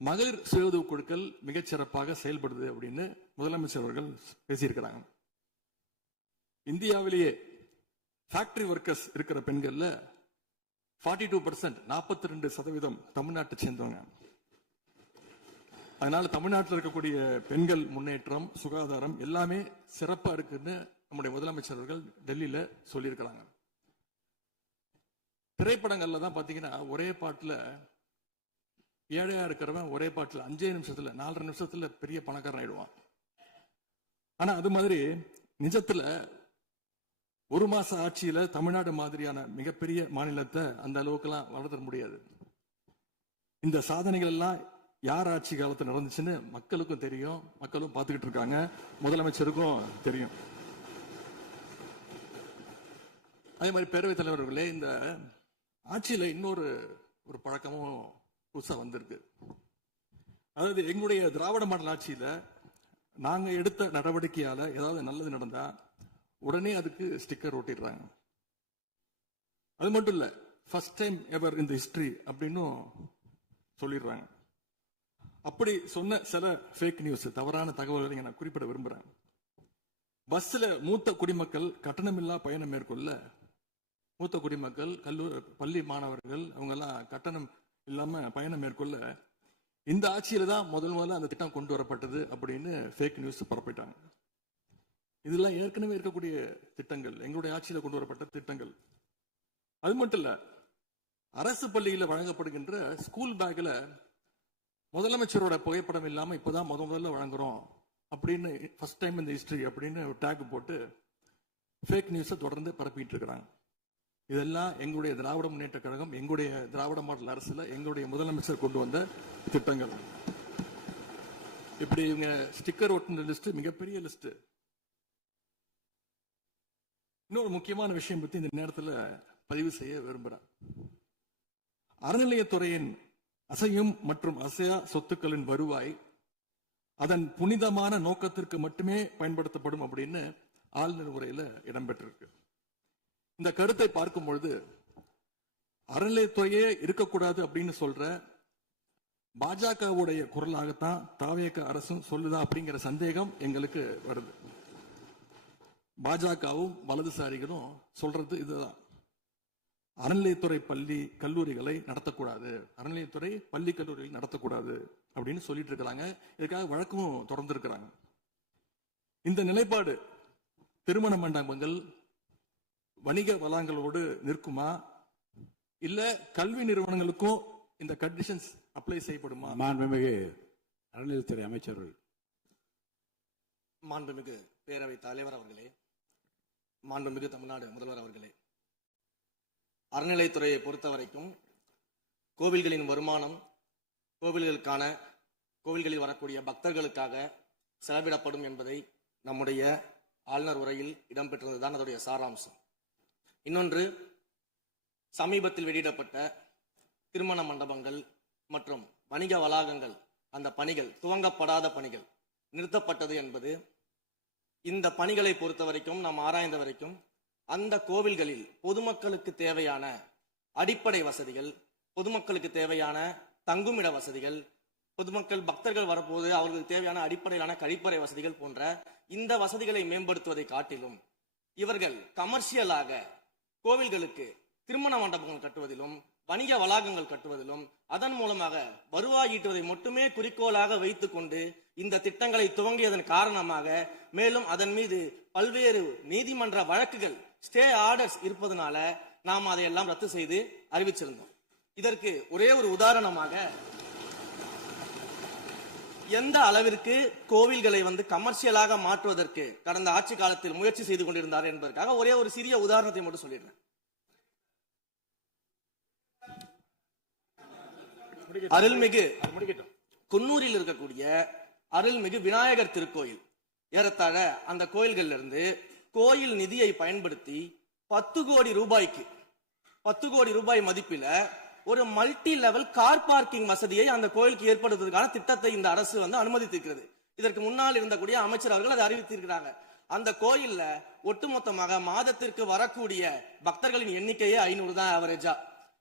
மகளிர் சுய உதவி குழுக்கள் மிகச்சிறப்பாக செயல்படுது அப்படின்னு முதலமைச்சர் அவர்கள் பேசியிருக்கிறாங்க. இந்தியாவிலேயே ஃபேக்டரி ஒர்க்கர்ஸ் இருக்கிற பெண்கள்ல 42% 42% தமிழ்நாட்டை சேர்ந்தவங்க. அதனால தமிழ்நாட்டில் இருக்கக்கூடிய பெண்கள் முன்னேற்றம், சுகாதாரம் எல்லாமே சிறப்பா இருக்குன்னு நம்முடைய முதலமைச்சர் அவர்கள் டெல்லியில சொல்லியிருக்கிறாங்க. திரைப்படங்கள்ல தான் பாத்தீங்கன்னா ஒரே பாட்டுல ஏழையா இருக்கிறவன் ஒரே பாட்டுல 5 நிமிஷத்துல 4 நிமிஷத்துல பெரிய பணக்காரன் ஆயிடுவான். ஆனா அது மாதிரி நிஜத்துல ஒரு மாச ஆட்சியில தமிழ்நாடு மாதிரியான மிகப்பெரிய மாநிலத்தை அந்த அளவுக்கு எல்லாம் வளர்த்த முடியாது. இந்த சாதனைகள் எல்லாம் யார் ஆட்சி காலத்தில் நடந்துச்சுன்னு மக்களுக்கும் தெரியும், மக்களும் பார்த்துக்கிட்டு இருக்காங்க, முதலமைச்சருக்கும் தெரியும். அதே மாதிரி பேரவைத் தலைவர்களே, இந்த ஆட்சியில இன்னொரு பழக்கமும் புதுசா வந்திருக்கு. அதாவது எங்களுடைய திராவிட மாடல் ஆட்சியில நாங்க எடுத்த நடவடிக்கையால ஏதாவது நல்லது நடந்தா உடனே அதுக்கு ஸ்டிக்கர் ஒட்டிடுறாங்க. அது மட்டும் இல்ல, ஃபர்ஸ்ட் டைம் எவர் இன் தி ஹிஸ்டரி அப்படின்னு சொல்லிடுறாங்க. அப்படி சொன்ன சில ஃபேக் நியூஸ், தவறான தகவல்களை நான் குறிப்பிட விரும்புறேன். பஸ்ல மூத்த குடிமக்கள் கட்டணமில்லா பயணம் மேற்கொள்ள, மூத்த குடிமக்கள், பள்ளி மாணவர்கள் அவங்க எல்லாம் கட்டணம் இல்லாம பயணம் மேற்கொள்ள இந்த ஆட்சியில தான் முதல்ல அந்த திட்டம் கொண்டு வரப்பட்டது அப்படின்னு ஃபேக் நியூஸ் பரப்பிட்டாங்க. இதெல்லாம் ஏற்கனவே இருக்கக்கூடிய திட்டங்கள், எங்களுடைய ஆட்சியில கொண்டு வரப்பட்ட திட்டங்கள். அது மட்டும் இல்ல, அரசு பள்ளியில வழங்கப்படுகின்ற ஸ்கூல் பேக்ல முதலமைச்சரோட புகைப்படம் இல்லாம இப்பதான் முதல்ல வழங்குறோம் அப்படின்னு, ஃபர்ஸ்ட் டைம் இந்த ஹிஸ்டரி அப்படின்னு டேக் போட்டு ஃபேக் நியூஸை தொடர்ந்து பரப்பிட்டு இருக்கிறாங்க. இதெல்லாம் எங்களுடைய திராவிட முன்னேற்ற கழகம், எங்களுடைய திராவிட மாடல் அரசுல எங்களுடைய முதலமைச்சர் கொண்டு வந்த திட்டங்கள். இப்படி இவங்க ஸ்டிக்கர் ஒட்டின லிஸ்ட் மிகப்பெரிய லிஸ்ட். இன்னொரு முக்கியமான விஷயம் பத்தி இந்த நேரத்தில் பதிவு செய்ய விரும்புறேன். அறநிலையத்துறையின் அசையும் மற்றும் அசையா சொத்துக்களின் வருவாய் அதன் புனிதமான நோக்கத்திற்கு மட்டுமே பயன்படுத்தப்படும் அப்படின்னு ஆளுநர் உரையில இடம்பெற்றிருக்கு. இந்த கருத்தை பார்க்கும் பொழுது அறநிலையத்துறையே இருக்கக்கூடாது அப்படின்னு சொல்ற பாஜகவுடைய குரலாகத்தான் தாவேக அரசும் சொல்லுதா அப்படிங்கிற சந்தேகம் எங்களுக்கு வருது. பாஜகவும் வலதுசாரிகளும் சொல்றது இதுதான், அறநிலையத்துறை பள்ளி கல்லூரிகளை நடத்தக்கூடாது, அறநிலையத்துறை பள்ளி கல்லூரிகளை நடத்தக்கூடாது அப்படின்னு சொல்லிட்டு இருக்கிறாங்க. இதுக்காக வழக்கும் தொடர்ந்து இருக்கிறாங்க. இந்த நிலைப்பாடு திருமண மண்டபங்கள், வணிக வளாகங்களோடு நிற்குமா, இல்ல கல்வி நிறுவனங்களுக்கும் இந்த கண்டிஷன்ஸ் அப்ளை செய்யப்படுமா? மாண்புமிகு அறநிலையத்துறை அமைச்சர்கள். மாண்புமிகு பேரவை தலைவர் அவர்களே, மாண்புமிகு தமிழ்நாடு முதல்வர் அவர்களே, அறநிலையத்துறையை பொறுத்த வரைக்கும் கோவில்களின் வருமானம் கோவில்களில் வரக்கூடிய பக்தர்களுக்காக செலவிடப்படும் என்பதை நம்முடைய ஆளுநர் உரையில் இடம்பெற்றதுதான் அதனுடைய சாராம்சம். இன்னொன்று, சமீபத்தில் வெளியிடப்பட்ட திருமண மண்டபங்கள் மற்றும் வணிக வளாகங்கள், அந்த பணிகள் துவங்கப்படாத பணிகள் நிறுத்தப்பட்டது என்பது, இந்த பணிகளை பொறுத்த வரைக்கும் நாம் ஆராய்ந்த வரைக்கும் அந்த கோவில்களில் பொதுமக்களுக்கு தேவையான அடிப்படை வசதிகள், பொதுமக்களுக்கு தேவையான தங்குமிட வசதிகள், பொதுமக்கள் பக்தர்கள் வரப்போது அவர்களுக்கு தேவையான அடிப்படையிலான கழிப்பறை வசதிகள் போன்ற இந்த வசதிகளை மேம்படுத்துவதை காட்டிலும் இவர்கள் கமர்ஷியலாக கோவில்களுக்கு திருமண மண்டபங்கள் கட்டுவதிலும் வணிக வளாகங்கள் கட்டுவதிலும் அதன் மூலமாக வருவாய் ஈட்டுவதை மட்டுமே குறிக்கோளாக வைத்துக் கொண்டு இந்த திட்டங்களை துவங்கியதன் காரணமாக மேலும் அதன் மீது பல்வேறு நீதிமன்ற வழக்குகள், ஸ்டே ஆர்டர்ஸ் இருப்பதனால நாம் அதையெல்லாம் ரத்து செய்து அறிவிச்சிருந்தோம். இதற்கு ஒரே ஒரு உதாரணமாக, எந்த அளவிற்கு கோவில்களை கமர்ஷியலாக மாற்றுவதற்கு கடந்த ஆட்சி காலத்தில் முயற்சி செய்து கொண்டிருந்தார் என்பதற்காக ஒரே ஒரு சிறிய உதாரணத்தை மட்டும் சொல்லிடுறேன். அருள்மிகு குன்னூரில் இருக்கக்கூடிய அருள்மிகு விநாயகர் திருக்கோயில், ஏறத்தாழ அந்த கோயில்கள் இருந்து கோயில் நிதியை பயன்படுத்தி 10 கோடி ரூபாய்க்கு 10 கோடி ரூபாய் மதிப்பில ஒரு மல்டி லெவல் கார் பார்க்கிங் வசதியை அந்த கோயிலுக்கு ஏற்படுத்துவதற்கான திட்டத்தை இந்த அரசு அனுமதித்திருக்கிறது. இதற்கு முன்னால் இருந்தக்கூடிய அமைச்சர் அவர்கள் அதை அறிவித்திருக்கிறாங்க. அந்த கோயில்ல ஒட்டுமொத்தமாக மாதத்திற்கு வரக்கூடிய பக்தர்களின் எண்ணிக்கையே 500 தான் ஆவரேஜா.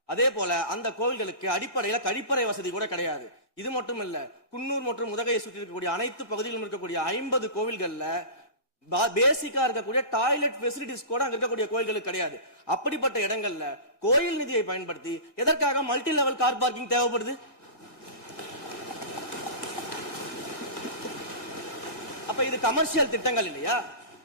அதே போல அந்த கோவில்களுக்கு அடிப்படையில கழிப்பறை வசதி கூட கிடையாது. இது மட்டும் இல்ல, குன்னூர் மற்றும் உதகையை சுற்றி இருக்கக்கூடிய அனைத்து பகுதிகளிலும் இருக்கக்கூடிய 50 கோவில்கள்ல பேசிக்கா இருக்கக்கூடிய டாய்லெட் ஃபெசிலிட்டிஸ் கூட அங்க இருக்கக்கூடிய கோயில்களுக்கு கிடையாது. அப்படிப்பட்ட இடங்கள்ல கோயில் நிதியை பயன்படுத்தி எதற்காக மல்டி லெவல் கார் பார்க்கிங் தேவைப்படுது? அப்ப இது கமர்ஷியல் திட்டங்கள் இல்லையா?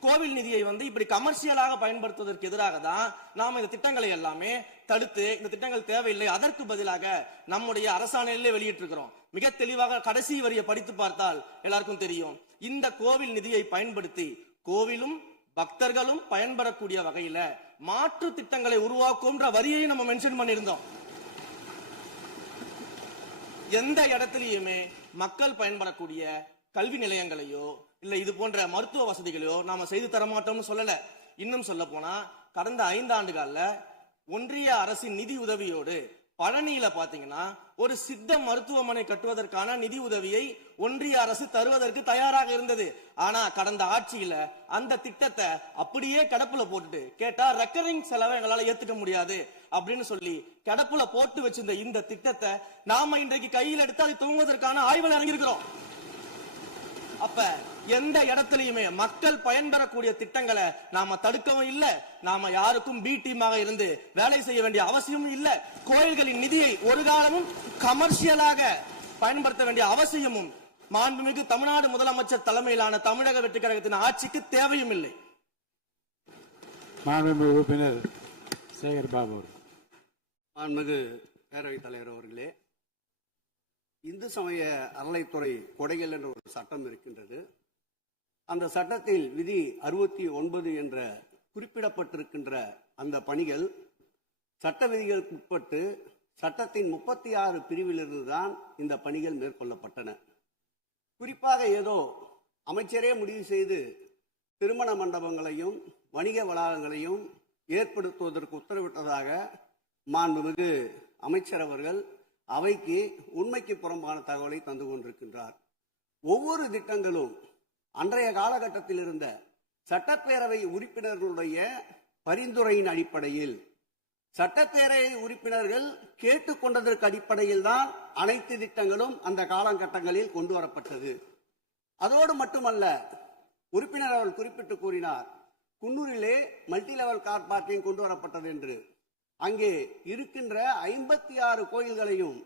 கோவில் நிதியை இப்படி கமர்ஷியலாக பயன்படுத்துவதற்கு எதிராக தான் நாம இந்த திட்டங்களை எல்லாமே தடுத்து, இந்த திட்டங்கள் தேவையில்லை, அதற்கு பதிலாக நம்முடைய அரசாணையிலே வெளியிட்டிருக்கிறோம். மிக தெளிவாக கடைசி வரியை படித்து பார்த்தால் எல்லாருக்கும் தெரியும். இந்த கோவில் நிதியை பயன்படுத்தி கோவிலும் பக்தர்களும் பயன்பெறக்கூடிய வகையில மாற்று திட்டங்களை உருவாக்கும்ன்ற வரியை நம்ம மென்ஷன் பண்ணியிருந்தோம். எந்த இடத்திலையுமே மக்கள் பயன்படக்கூடிய கல்வி நிலையங்களையோ இல்ல இது போன்ற மருத்துவ வசதிகளையோ நாம செய்து தர மாட்டோம்னு சொல்லல. இன்னும் சொல்ல போனா கடந்த 5 ஆண்டுகள்ல ஒன்றிய அரசின் நிதி உதவியோடு பழனியில பாத்தீங்கன்னா ஒரு சித்த மருத்துவமனை கட்டுவதற்கான நிதி உதவியை ஒன்றிய அரசு தருவதற்கு தயாராக இருந்தது. ஆனா கடந்த ஆட்சியில அந்த திட்டத்தை அப்படியே கிடப்புல போட்டுட்டு கேட்டா ரெக்கரிங் செலவை எங்களால ஏத்துக்க முடியாது அப்படின்னு சொல்லி கிடப்புல போட்டு வச்சிருந்த இந்த திட்டத்தை நாம இன்றைக்கு கையில் எடுத்து அதை துவங்குவதற்கான ஆய்வில் இறங்கியிருக்கிறோம். அப்ப எந்த இடத்திலையுமே மக்கள் பயன்பெறக்கூடிய திட்டங்களை நாம தடுக்கவும் இல்ல, நாம யாருக்கும் பி டீமாக இருந்து வேலை செய்ய வேண்டிய அவசியமும் இல்ல. கோயில்களின் நிதியை ஒரு காலமும் கமர்ஷியலாக பயன்படுத்த வேண்டிய அவசியமும் மாண்புமிகு தமிழ்நாடு முதலமைச்சர் தலைமையிலான தமிழக வெற்றி கழகத்தின் ஆட்சிக்கு தேவையும் இல்லை. மாண்புமிகு உறுப்பினர் சேகர் பாபு. மாண்புமிகு பேரவைத் தலைவர் அவர்களே, இந்து சமய அறநிலைத்துறை கொடைகள் என்ற ஒரு சட்டம் இருக்கின்றது. அந்த சட்டத்தில் விதி 69 என்ற குறிப்பிடப்பட்டிருக்கின்ற அந்த பணிகள் சட்ட விதிகளுக்கு உட்பட்டு சட்டத்தின் 36 பிரிவிலிருந்து தான் இந்த பணிகள் மேற்கொள்ளப்பட்டன. குறிப்பாக ஏதோ அமைச்சரே முடிவு செய்து திருமண மண்டபங்களையும் வணிக வளாகங்களையும் ஏற்படுத்துவதற்கு உத்தரவிட்டதாக மாண்புமிகு அமைச்சர் அவர்கள் அவைக்கு உண்மைக்கு புறம்பான தகவலை தந்து கொண்டிருக்கின்றார். ஒவ்வொரு திட்டங்களும் அன்றைய காலகட்டத்தில் இருந்த சட்டப்பேரவை உறுப்பினர்களுடைய பரிந்துரையின் அடிப்படையில், சட்டப்பேரவை உறுப்பினர்கள் கேட்டுக்கொண்டதற்கு அடிப்படையில் தான் அனைத்து திட்டங்களும் அந்த காலகட்டங்களில் கொண்டு வரப்பட்டது. அதோடு மட்டுமல்ல, உறுப்பினர் அவர்கள் குறிப்பிட்டு கூறினார், குன்னூரிலே மல்டி லெவல் கார் பார்க்கிங் கொண்டு வரப்பட்டது என்று. அங்கே இருக்கின்ற 56 கோயில்களையும்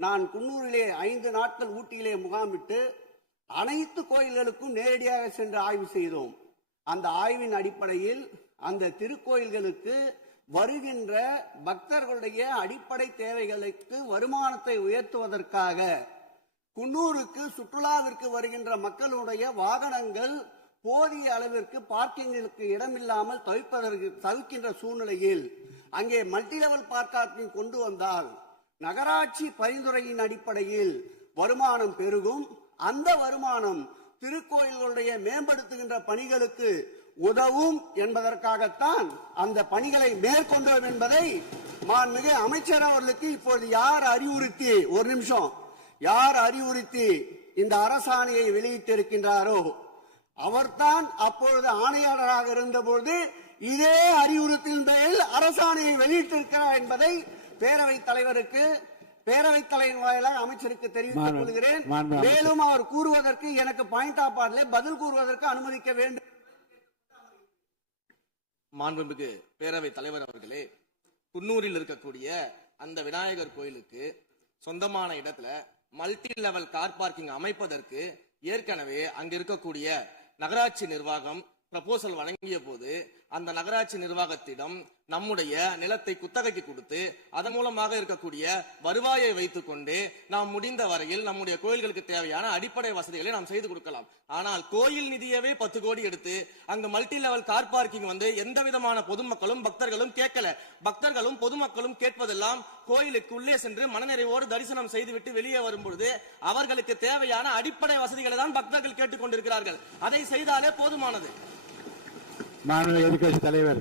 நான் குன்னூரிலே 5 நாட்கள் ஊட்டியிலே முகாமிட்டு அனைத்து கோயில்களுக்கும் நேரடியாக சென்று ஆய்வு செய்தோம். அந்த ஆய்வின் அடிப்படையில் அந்த திருக்கோயில்களுக்கு வருகின்ற பக்தர்களுடைய அடிப்படை தேவைகளுக்கு வருமானத்தை உயர்த்துவதற்காக குன்னூருக்கு சுற்றுலாவிற்கு வருகின்ற மக்களுடைய வாகனங்கள் போதிய அளவிற்கு பார்க்கிங்களுக்கு இடமில்லாமல் தவிர்க்கின்ற சூழ்நிலையில் அங்கே மல்டி லெவல் பார்க்கிங் கொண்டு வந்தால் நகராட்சி பரிந்துரையின் அடிப்படையில் வருமானம் பெருகும். அந்த வருமானம் திருக்கோயில்களுடைய மேம்படுத்துகின்ற பணிகளுக்கு உதவும் என்பதற்காகத்தான் அந்த பணிகளை மேற்கொண்டோம் என்பதை மாண்புமிகு அமைச்சர் அவர்களுக்கு இப்போது யார் அறிவுறுத்தி, ஒரு நிமிஷம், யார் அறிவுறுத்தி இந்த அரசாணையை வெளியிட்டிருக்கின்றாரோ அவர்தான் அப்பொழுது ஆணையாளராக இருந்தபோது இதே அறிவுறுத்தின் பேரில் அரசாணையை வெளியிட்டிருக்கிறார் என்பதை பேரவைத் தலைவருக்கு, பேரவைத் தலைவர் வாயிலாக அமைச்சருக்கு தெரிவித்துக் கொள்கிறேன். மேலும் அவர் கூறுவதற்கு எனக்கு பாயிண்ட் ஆஃப் ஆர்டர்ல பதில் கூறுவதற்கு அனுமதிக்க வேண்டும். மாண்புமிகு பேரவைத் தலைவர் அவர்களே, குன்னூரில் இருக்கக்கூடிய அந்த விநாயகர் கோயிலுக்கு சொந்தமான இடத்துல மல்டி லெவல் கார் பார்க்கிங் அமைப்பதற்கு ஏற்கனவே அங்க இருக்கக்கூடிய நகராட்சி நிர்வாகம் ப்ரப்போசல் வழங்கிய போது அந்த நகராட்சி நிர்வாகத்திடம் நம்முடைய நிலத்தை குத்தகைக்கு கொடுத்து அதன் மூலமாக இருக்கக்கூடிய வருவாயை வைத்துக் கொண்டு நாம் முடிந்த வரையில் நம்முடைய கோயில்களுக்கு தேவையான அடிப்படை வசதிகளை நாம் செய்து கொடுக்கலாம். ஆனால் கோயில் நிதியவே 10 கோடி எடுத்து அங்க மல்டி லெவல் கார் பார்க்கிங் எந்த விதமான பொதுமக்களும் பக்தர்களும் கேட்கல. பக்தர்களும் பொதுமக்களும் கேட்பதெல்லாம் கோயிலுக்கு உள்ளே சென்று மனநிறைவோடு தரிசனம் செய்துவிட்டு வெளியே வரும்பொழுது அவர்களுக்கு தேவையான அடிப்படை வசதிகளை தான் பக்தர்கள் கேட்டுக் கொண்டிருக்கிறார்கள். அதை செய்தாலே போதுமானது. மாநில எதிர்க்கட்சி தலைவர்